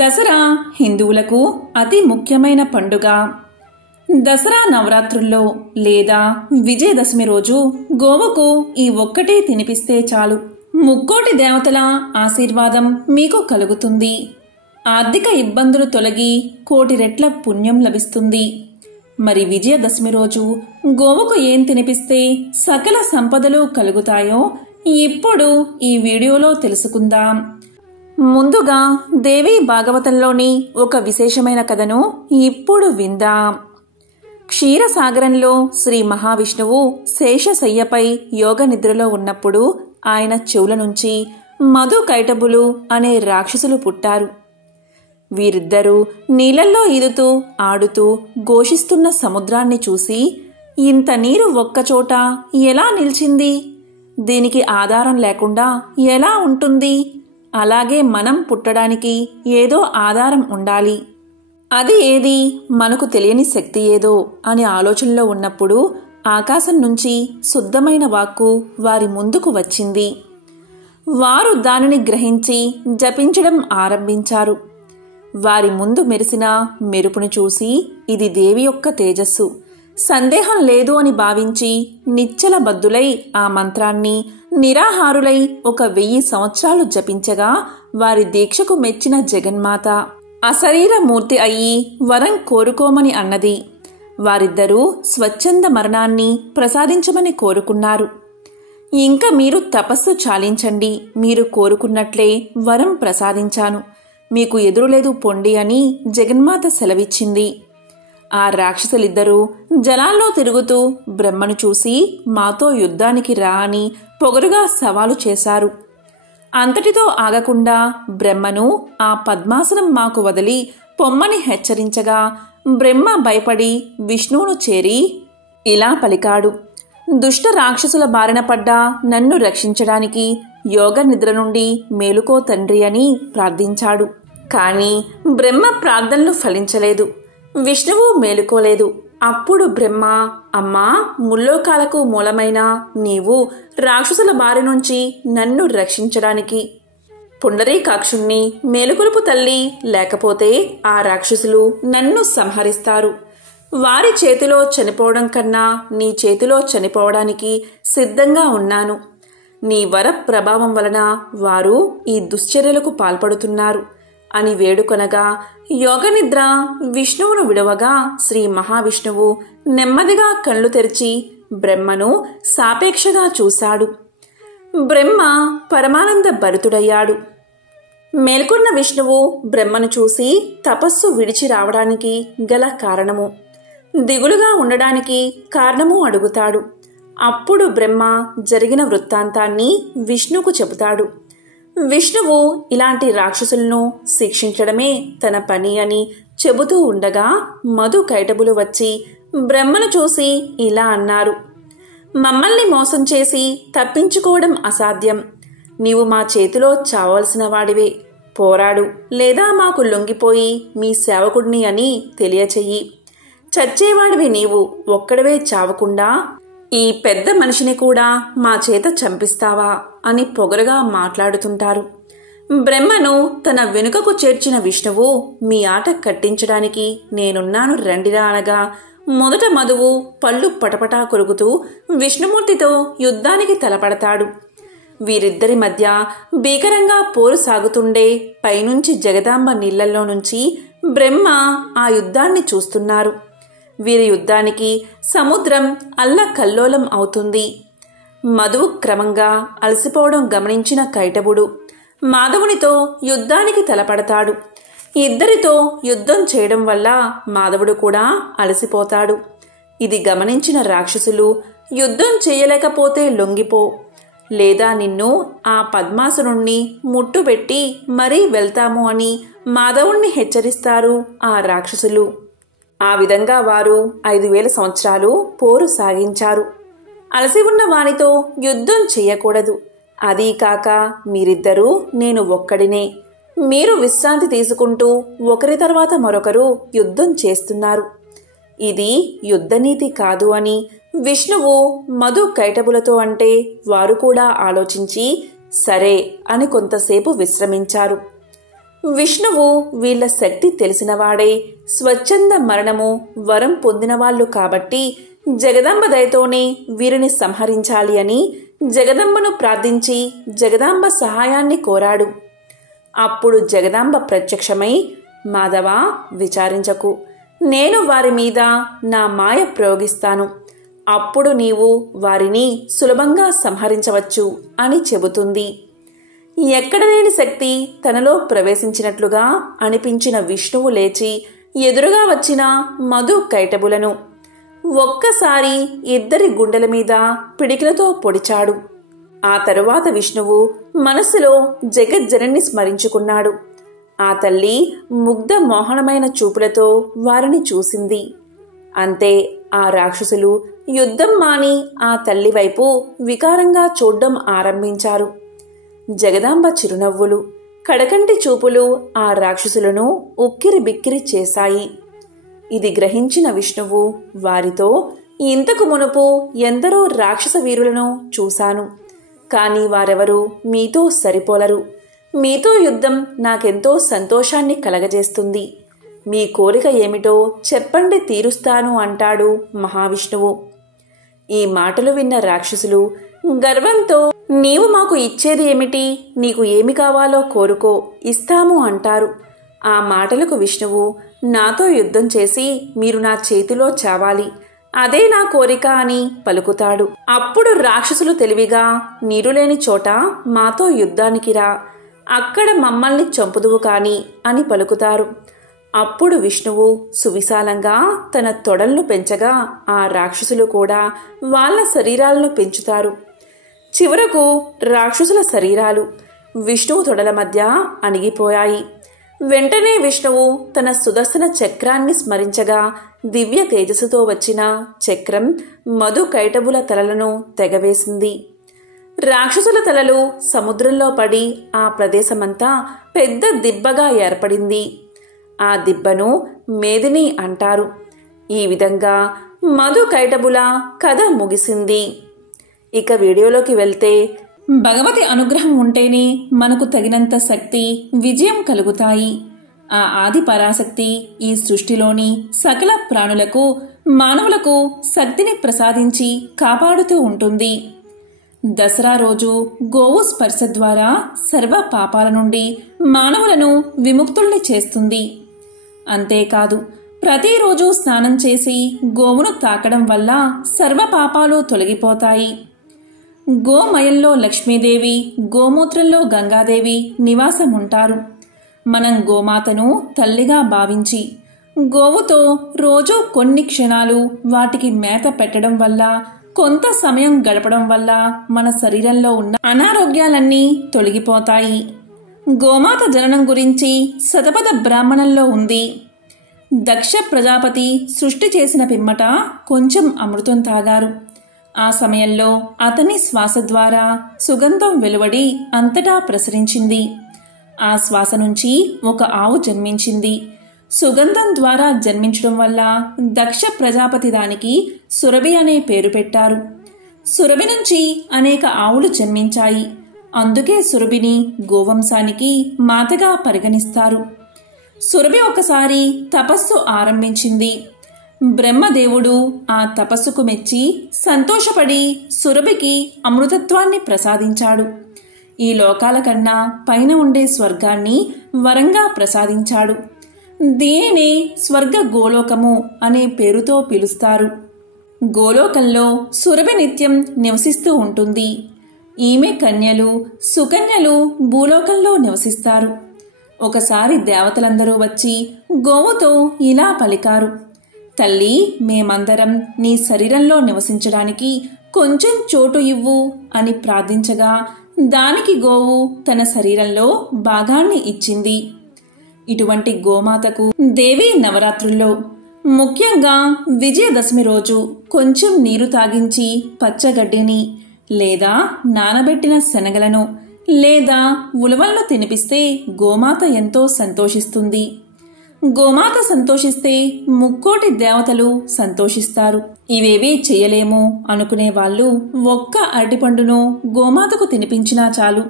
దసరా హిందువులకు అతి ముఖ్యమైన పండుగ. దసరా నవరాత్రుల్లో లేదా విజయదశమి రోజు గోవుకు ఈ ఒక్కటే తినిపిస్తే చాలు, ముక్కోటి దేవతల ఆశీర్వాదం మీకు కలుగుతుంది. ఆర్థిక ఇబ్బందులు తొలగి కోటి రెట్ల పుణ్యం లభిస్తుంది. మరి విజయదశమి రోజు గోవుకు ఏం తినిపిస్తే సకల సంపదలు కలుగుతాయో ఇప్పుడు ఈ వీడియోలో తెలుసుకుందాం. ముందుగా దేవీ భాగవతంలోని ఒక విశేషమైన కథను ఇప్పుడు విందాం. క్షీరసాగరంలో శ్రీ మహావిష్ణువు శేషశయ్యపై యోగ నిద్రలో ఉన్నప్పుడు ఆయన చెవుల నుంచి మధు కైటబులు అనే రాక్షసులు పుట్టారు. వీరిద్దరూ నీళ్లల్లో ఈదుతూ ఆడుతూ ఘోషిస్తున్న సముద్రాన్ని చూసి, ఇంత నీరు ఒక్కచోట ఎలా నిలిచింది? దీనికి ఆధారం లేకుండా ఎలా ఉంటుంది? అలాగే మనం పుట్టడానికి ఏదో ఆధారం ఉండాలి. అది ఏది? మనకు తెలియని శక్తి ఏదో అని ఆలోచనలో ఉన్నప్పుడు ఆకాశం నుంచి శుద్ధమైన వాక్కు వారి ముందుకు వచ్చింది. వారు దానిని గ్రహించి జపించడం ఆరంభించారు. వారి ముందు మెరిసిన మెరుపును చూసి ఇది దేవి యొక్క తేజస్సు, సందేహం లేదు అని భావించి నిశ్చల బద్దులై ఆ మంత్రాన్ని నిరాహారులై 1000 సంవత్సరాలు జపించగా వారి దీక్షకు మెచ్చిన జగన్మాత అశరీర మూర్తి అయ్యి వరం కోరుకోమని అన్నది. వారిద్దరూ స్వచ్ఛంద మరణాన్ని ప్రసాదించమని కోరుకున్నారు. ఇంకా మీరు తపస్సు చాలించండి, మీరు కోరుకున్నట్లే వరం ప్రసాదించాను, మీకు ఎదురులేదు పొండి అని జగన్మాత సెలవిచ్చింది. ఆ రాక్షసులిద్దరూ జలాల్లో తిరుగుతూ బ్రహ్మను చూసి మాతో యుద్ధానికి రా అని పొగరుగా సవాలు చేశారు. అంతటితో ఆగకుండా బ్రహ్మను ఆ పద్మాసనం మాకు వదిలి పొమ్మని హెచ్చరించగా బ్రహ్మ భయపడి విష్ణువును చేరి ఇలా పలికాడు: దుష్ట రాక్షసుల బారిన పడ్డా నన్ను రక్షించడానికి యోగ నిద్ర నుండి మేలుకో తండ్రి అని ప్రార్థించాడు. కానీ బ్రహ్మ ప్రార్థనలు ఫలించలేదు, విష్ణువు మేలుకోలేదు. అప్పుడు బ్రహ్మ, అమ్మా, ముల్లోకాలకు మూలమైన నీవు రాక్షసుల బారి నుంచి నన్ను రక్షించడానికి పుండరీకాక్షుణ్ణి మేలుకొలుపు తల్లి, లేకపోతే ఆ రాక్షసులు నన్ను సంహరిస్తారు. వారి చేతిలో చనిపోవడం కన్నా నీ చేతిలో చనిపోవడానికి సిద్ధంగా ఉన్నాను. నీ వర ప్రభావం వలన వారు ఈ దుశ్చర్యలకు పాల్పడుతున్నారు అని వేడుకొనగా యోగనిద్ర విష్ణువును విడవగా శ్రీ మహావిష్ణువు నెమ్మదిగా కళ్ళు తెరిచి బ్రహ్మను సాపేక్షగా చూశాడు. బ్రహ్మ పరమానంద భరితుడయ్యాడు. మేల్కొన్న విష్ణువు బ్రహ్మను చూసి తపస్సు విడిచి రావడానికి గల కారణము, దిగులుగా ఉండడానికి కారణము అడుగుతాడు. అప్పుడు బ్రహ్మ జరిగిన వృత్తాంతాన్ని విష్ణువుకు చెబుతాడు. విష్ణువు ఇలాంటి రాక్షసులను శిక్షించడమే తన పని అని చెబుతూ ఉండగా మధు కైటబులు వచ్చి బ్రహ్మను చూసి ఇలా అన్నారు: మమ్మల్ని మోసం చేసి తప్పించుకోవడం అసాధ్యం. నీవు మా చేతిలో చావలసిన వాడివే. పోరాడు, లేదా మాకు లొంగిపోయి మీ సేవకుడిని అని తెలియచెయ్యి. చచ్చేవాడివి నీవు ఒక్కడవే చావకుండా ఈ పెద్ద మనిషిని కూడా మా చేత చంపిస్తావా అని పొగరుగా మాట్లాడుతుంటారు. బ్రహ్మను తన వెనుకకు చేర్చిన విష్ణువు మీ ఆట కట్టించడానికి నేనున్నాను రండిరా అనగా మొదట మధువు పళ్ళు పటపటా కొరుకుతూ విష్ణుమూర్తితో యుద్ధానికి తలపడతాడు. వీరిద్దరి మధ్య భీకరంగా పోరు సాగుతుండే పైనుంచి జగదాంబ నీళ్లలో నుంచి బ్రహ్మ ఆ యుద్ధాన్ని చూస్తున్నారు. వీరి యుద్ధానికి సముద్రం అల్లకల్లోలం అవుతుంది. మధువు క్రమంగా అలసిపోవడం గమనించిన కైటబుడు మాధవునితో యుద్ధానికి తలపడతాడు. ఇద్దరితో యుద్ధం చేయడం వల్ల మాధవుడు కూడా అలసిపోతాడు. ఇది గమనించిన రాక్షసులు యుద్ధం చేయలేకపోతే లొంగిపో, లేదా నిన్ను ఆ పద్మాసురుణ్ణి ముట్టుబెట్టి మరీ వెళ్తాము అని మాధవుణ్ణి హెచ్చరిస్తారు ఆ రాక్షసులు. ఆ విధంగా వారు 5000 సంవత్సరాలు పోరు సాగించారు. అలసి ఉన్న వానితో యుద్ధం చెయ్యకూడదు. అదీ కాక మీరిద్దరూ నేను ఒక్కడినే. మీరు విశ్రాంతి తీసుకుంటూ ఒకరి తర్వాత మరొకరు యుద్ధం చేస్తున్నారు. ఇది యుద్ధనీతి కాదు అని విష్ణువు మధు కైటబులతో అంటే వారు కూడా ఆలోచించి సరే అని కొంతసేపు విశ్రమించారు. విష్ణువు వీళ్ల శక్తి తెలిసినవాడే, స్వచ్ఛంద మరణము వరం పొందినవాళ్లు కాబట్టి జగదాంబ దయతోనే వీరిని సంహరించాలి అని జగదంబను ప్రార్థించి జగదాంబ సహాయాన్ని కోరాడు. అప్పుడు జగదాంబ ప్రత్యక్షమై, మాధవ, విచారించకు, నేను వారి మీద నా మాయ ప్రయోగిస్తాను, అప్పుడు నీవు వారిని సులభంగా సంహరించవచ్చు అని చెబుతుంది. ఎక్కడలేని శక్తి తనలో ప్రవేశించినట్లుగా అనిపించిన విష్ణువు లేచి ఎదురుగా వచ్చిన మధు కైటబులను ఒక్కసారి ఇద్దరి గుండెల మీద పిడికిలతో పొడిచాడు. ఆ తరువాత విష్ణువు మనస్సులో జగజ్జనని స్మరించుకున్నాడు. ఆ తల్లి ముగ్ధ మోహనమైన చూపులతో వారిని చూసింది. అంతే, ఆ రాక్షసులు యుద్ధం మాని ఆ తల్లి వైపు వికారంగా చూడ్డం ఆరంభించారు. జగదాంబ చిరునవ్వులు, కడకంటి చూపులు ఆ రాక్షసులను ఉక్కిరి బిక్కిరి చేశాయి. ఇది గ్రహించిన విష్ణువు వారితో, ఇంతకు మునుపు ఎందరో రాక్షస వీరులను చూశాను, కానీ వారెవరూ మీతో సరిపోలరు. మీతో యుద్ధం నాకెంతో సంతోషాన్ని కలగజేస్తుంది. మీ కోరిక ఏమిటో చెప్పండి, తీరుస్తాను అంటాడు మహావిష్ణువు. ఈ మాటలు విన్న రాక్షసులు గర్వంతో, నీవు మాకు ఇచ్చేది ఏమిటి? నీకు ఏమి కావాలో కోరుకో, ఇస్తాము అంటారు. ఆ మాటలకు విష్ణువు, నాతో యుద్ధం చేసి మీరు నా చేతిలో చావాలి, అదే నా కోరిక అని పలుకుతాడు. అప్పుడు రాక్షసులు తెలివిగా, నీరులేని చోట మాతో యుద్ధానికి రా, అక్కడ మమ్మల్ని చంపుదువు కాని అని పలుకుతారు. అప్పుడు విష్ణువు సువిశాలంగా తన తొడలను పెంచగా ఆ రాక్షసులు కూడా వాళ్ళ శరీరాలను పెంచుతారు. చివరకు రాక్షసుల శరీరాలు విష్ణువు తొడల మధ్య అణిగిపోయాయి. వెంటనే విష్ణువు తన సుదర్శన చక్రాన్ని స్మరించగా దివ్య తేజస్సుతో వచ్చిన చక్రం మధు కైటబుల తలలను తెగవేసింది. రాక్షసుల తలలు సముద్రంలో పడి ఆ ప్రదేశమంతా పెద్ద దిబ్బగా ఏర్పడింది. ఆ దిబ్బను మేదిని అంటారు. ఈ విధంగా మధు కైటబుల కథ ముగిసింది. ఇక వీడియోలోకి వెళ్తే, భగవతి అనుగ్రహం ఉంటేనే మనకు తగినంత శక్తి, విజయం కలుగుతాయి. ఆ ఆది పరాశక్తి ఈ సృష్టిలోని సకల ప్రాణులకు, మానవులకు శక్తిని ప్రసాదించి కాపాడుతూ ఉంటుంది. దసరా రోజు గోవు స్పర్శ ద్వారా సర్వ పాపాల నుండి మానవులను విముక్తుల్ని చేస్తుంది. అంతేకాదు, ప్రతిరోజు స్నానం చేసి గోవును తాకడం వల్ల సర్వ పాపాలు తొలగిపోతాయి. గోమయంలో లక్ష్మీదేవి, గోమూత్రంలో గంగాదేవి నివాసముంటారు. మనం గోమాతను తల్లిగా భావించి గోవుతో రోజూ కొన్ని క్షణాలు వాటికి మేత పెట్టడం వల్ల, కొంత సమయం గడపడం వల్ల మన శరీరంలో ఉన్న అనారోగ్యాలన్నీ తొలగిపోతాయి. గోమాత జననం గురించి శతపథ బ్రాహ్మణంలో ఉంది. దక్ష ప్రజాపతి సృష్టి చేసిన పిమ్మట కొంచెం అమృతం తాగారు. ఆ సమయంలో అతని శ్వాస ద్వారా సుగంధం వెలువడి అంతటా ప్రసరించింది. ఆ శ్వాస నుంచి ఒక ఆవు జన్మించింది. సుగంధం ద్వారా జన్మించడం వల్ల దక్ష ప్రజాపతి దానికి సురభి అనే పేరు పెట్టారు. సురభి నుంచి అనేక ఆవులు జన్మించాయి. అందుకే సురభిని గోవంశానికి మాతగా పరిగణిస్తారు. సురభి ఒకసారి తపస్సు ఆరంభించింది. బ్రహ్మదేవుడు ఆ తపస్సుకు మెచ్చి సంతోషపడి సురభికి అమృతత్వాన్ని ప్రసాదించాడు. ఈ లోకాల కన్నా పైన ఉండే స్వర్గాన్ని వరంగా ప్రసాదించాడు. దీనినే స్వర్గ గోలోకము అనే పేరుతో పిలుస్తారు. గోలోకంలో సురభి నిత్యం నివసిస్తూ ఉంటుంది. ఈమె కన్యలు, సుకన్యలు భూలోకంలో నివసిస్తారు. ఒకసారి దేవతలందరూ వచ్చి గోవుతో ఇలా పలికారు, తల్లి, మేమందరం నీ శరీరంలో నివసించడానికి కొంచెం చోటు ఇవ్వు అని ప్రార్థించగా దానికి గోవు తన శరీరంలో భాగాన్ని ఇచ్చింది. ఇటువంటి గోమాతకు దేవీ నవరాత్రుల్లో, ముఖ్యంగా విజయదశమి రోజు కొంచెం నీరు తాగించి పచ్చగడ్డిని లేదా నానబెట్టిన శనగలను లేదా ఉలవలను తినిపిస్తే గోమాత ఎంతో సంతోషిస్తుంది. గోమాత సంతోషిస్తే ముక్కోటి దేవతలు సంతోషిస్తారు. ఇవేవీ చెయ్యలేము అనుకునే వాళ్ళు ఒక్క అరటిపండును గోమాతకు తినిపించినా చాలు,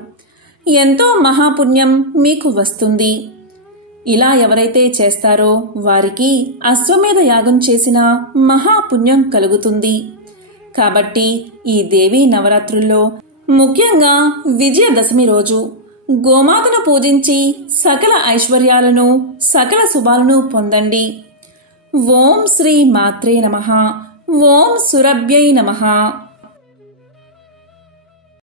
ఎంతో మహాపుణ్యం మీకు వస్తుంది. ఇలా ఎవరైతే చేస్తారో వారికి అశ్వమేధ యాగం చేసిన మహాపుణ్యం కలుగుతుంది. కాబట్టి ఈ దేవీ నవరాత్రుల్లో ముఖ్యంగా విజయదశమి రోజు గోమాతను పూజించి సకల ఐశ్వర్యాలను సకల శుభాలను పొందండి. ఓం శ్రీ మాత్రే నమః. ఓం సురభ్యై నమః.